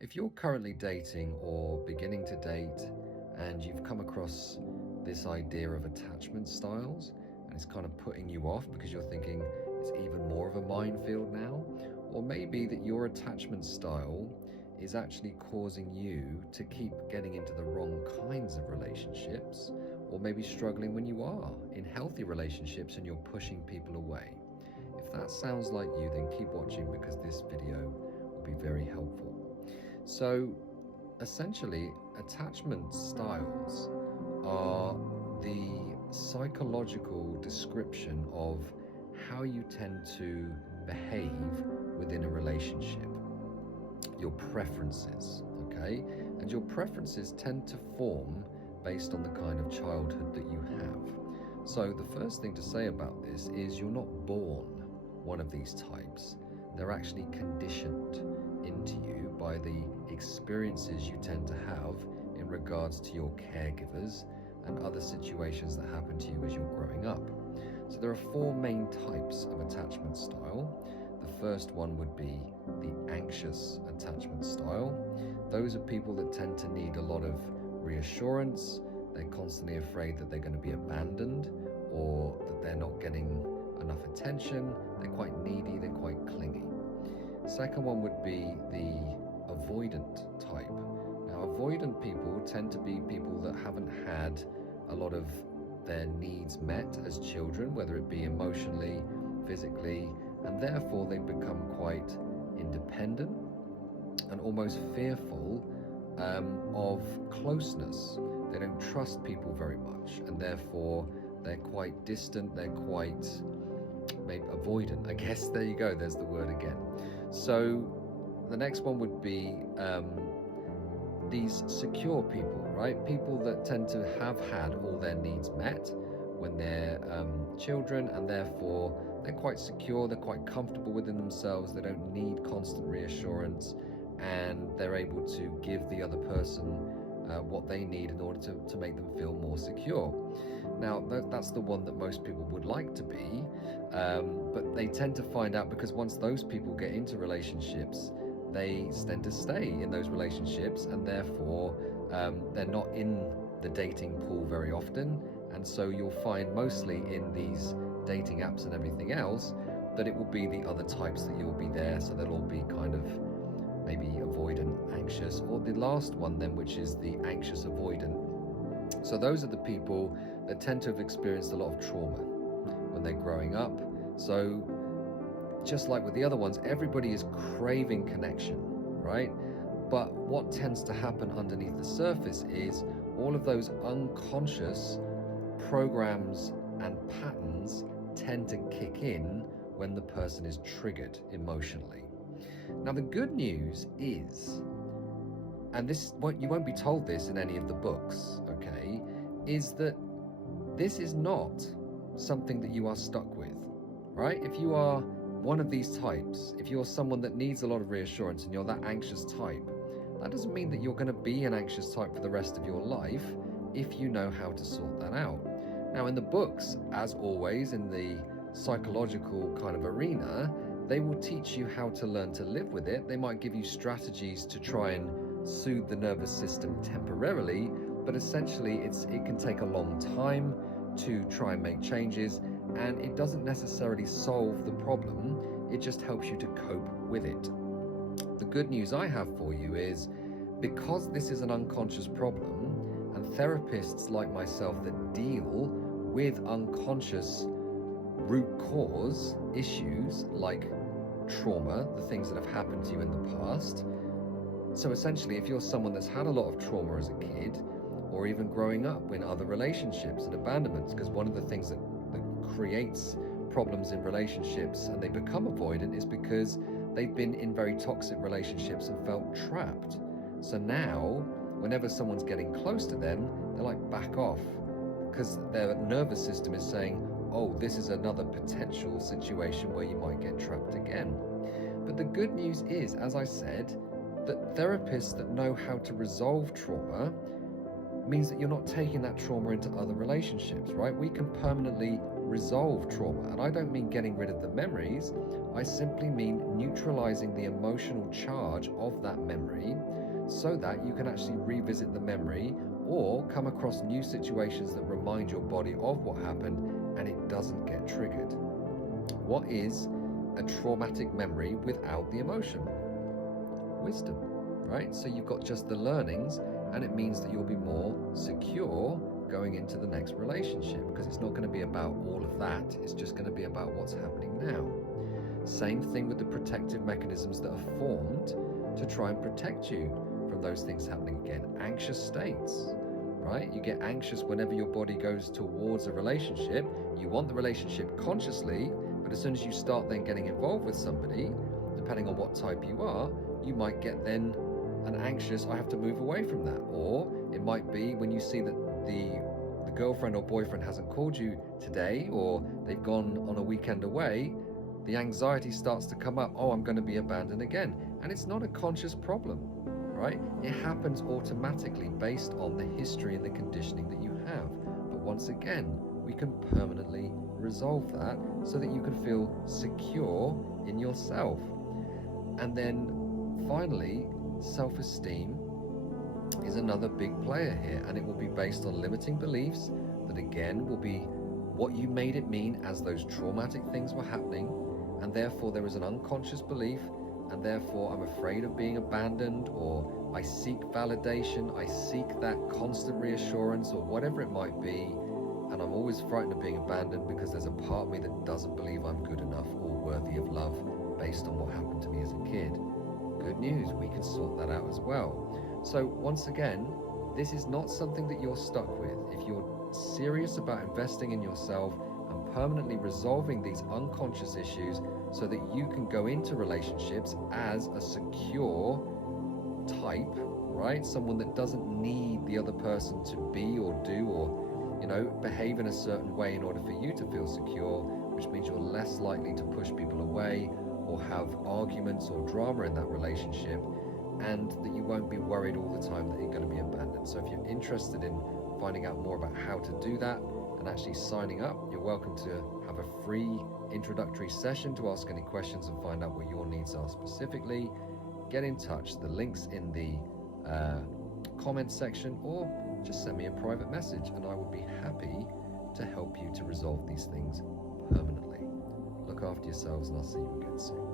If you're currently dating or beginning to date and you've come across this idea of attachment styles and it's kind of putting you off because you're thinking it's even more of a minefield now, or maybe that your attachment style is actually causing you to keep getting into the wrong kinds of relationships, or maybe struggling when you are in healthy relationships and you're pushing people away. If that sounds like you, then keep watching because this video will be very helpful. So essentially, attachment styles are the psychological description of how you tend to behave within a relationship, your preferences, okay? And your preferences tend to form based on the kind of childhood that you have. So the first thing to say about this is you're not born one of these types. They're actually conditioned into you by the experiences you tend to have in regards to your caregivers and other situations that happen to you as you're growing up. So there are four main types of attachment style. The first one would be the anxious attachment style. Those are people that tend to need a lot of reassurance. They're constantly afraid that they're going to be abandoned or that they're not getting enough attention. They're quite needy, they're quite clingy. Second one would be the avoidant type. Now, avoidant people tend to be people that haven't had a lot of their needs met as children, whether it be emotionally, physically, and therefore they become quite independent and almost fearful of closeness. They don't trust people very much, and therefore they're quite distant, they're quite maybe avoidant, I guess. There you go, there's the word again. So the next one would be these secure people, right? People that tend to have had all their needs met when they're children, and therefore they're quite secure, they're quite comfortable within themselves, they don't need constant reassurance, and they're able to give the other person what they need in order to make them feel more secure. Now, that's the one that most people would like to be, but they tend to find out, because once those people get into relationships, they tend to stay in those relationships, and therefore they're not in the dating pool very often. And so you'll find mostly in these dating apps and everything else that it will be the other types that you'll be there. So they'll all be kind of maybe avoidant, anxious, or the last one then, which is the anxious avoidant. So those are the people that tend to have experienced a lot of trauma when they're growing up. So just like with the other ones, everybody is craving connection, right? But what tends to happen underneath the surface is all of those unconscious programs and patterns tend to kick in when the person is triggered emotionally. Now, the good news is, and you won't be told this in any of the books, okay, is that this is not something that you are stuck with, right? If you are one of these types, if you're someone that needs a lot of reassurance and you're that anxious type, that doesn't mean that you're going to be an anxious type for the rest of your life if you know how to sort that out. Now, in the books, as always, in the psychological kind of arena, they will teach you how to learn to live with it. They might give you strategies to try and soothe the nervous system temporarily, but essentially it can take a long time to try and make changes, and it doesn't necessarily solve the problem, it just helps you to cope with it. The good news I have for you is, because this is an unconscious problem, and therapists like myself that deal with unconscious root cause issues like trauma, the things that have happened to you in the past. So essentially, if you're someone that's had a lot of trauma as a kid, or even growing up in other relationships and abandonments, because one of the things that creates problems in relationships and they become avoidant is because they've been in very toxic relationships and felt trapped. So now, whenever someone's getting close to them, they're like, back off, because their nervous system is saying, oh, this is another potential situation where you might get trapped again. But the good news is, as I said, that therapists that know how to resolve trauma means that you're not taking that trauma into other relationships, right? We can permanently resolve trauma. And I don't mean getting rid of the memories, I simply mean neutralizing the emotional charge of that memory so that you can actually revisit the memory or come across new situations that remind your body of what happened and it doesn't get triggered. What is a traumatic memory without the emotion? Wisdom, right? So you've got just the learnings, and it means that you'll be more secure going into the next relationship, because it's not going to be about all of that. It's just going to be about what's happening now. Same thing with the protective mechanisms that are formed to try and protect you from those things happening again. Anxious states, right? You get anxious whenever your body goes towards a relationship. You want the relationship consciously, but as soon as you start then getting involved with somebody, depending on what type you are, you might get then an anxious, I have to move away from that. Or it might be when you see that the girlfriend or boyfriend hasn't called you today, or they've gone on a weekend away, the anxiety starts to come up. Oh, I'm going to be abandoned again. And it's not a conscious problem, right? It happens automatically based on the history and the conditioning that you have. But once again, we can permanently resolve that so that you can feel secure in yourself. And then finally, self-esteem is another big player here, and it will be based on limiting beliefs that again will be what you made it mean as those traumatic things were happening, and therefore there is an unconscious belief, and therefore I'm afraid of being abandoned, or I seek validation, I seek that constant reassurance, or whatever it might be, and I'm always frightened of being abandoned because there's a part of me that doesn't believe I'm good enough or worthy of love based on what happened to me as a kid. Good news, we can sort that out as well. So once again, this is not something that you're stuck with. If you're serious about investing in yourself and permanently resolving these unconscious issues so that you can go into relationships as a secure type, right? Someone that doesn't need the other person to be or do or, behave in a certain way in order for you to feel secure, which means you're less likely to push people away or have arguments or drama in that relationship, and that you won't be worried all the time that you're going to be abandoned. So if you're interested in finding out more about how to do that and actually signing up, you're welcome to have a free introductory session to ask any questions and find out what your needs are specifically. Get in touch. The link's in the comment section, or just send me a private message and I will be happy to help you to resolve these things permanently. Look after yourselves, and I'll see you again soon.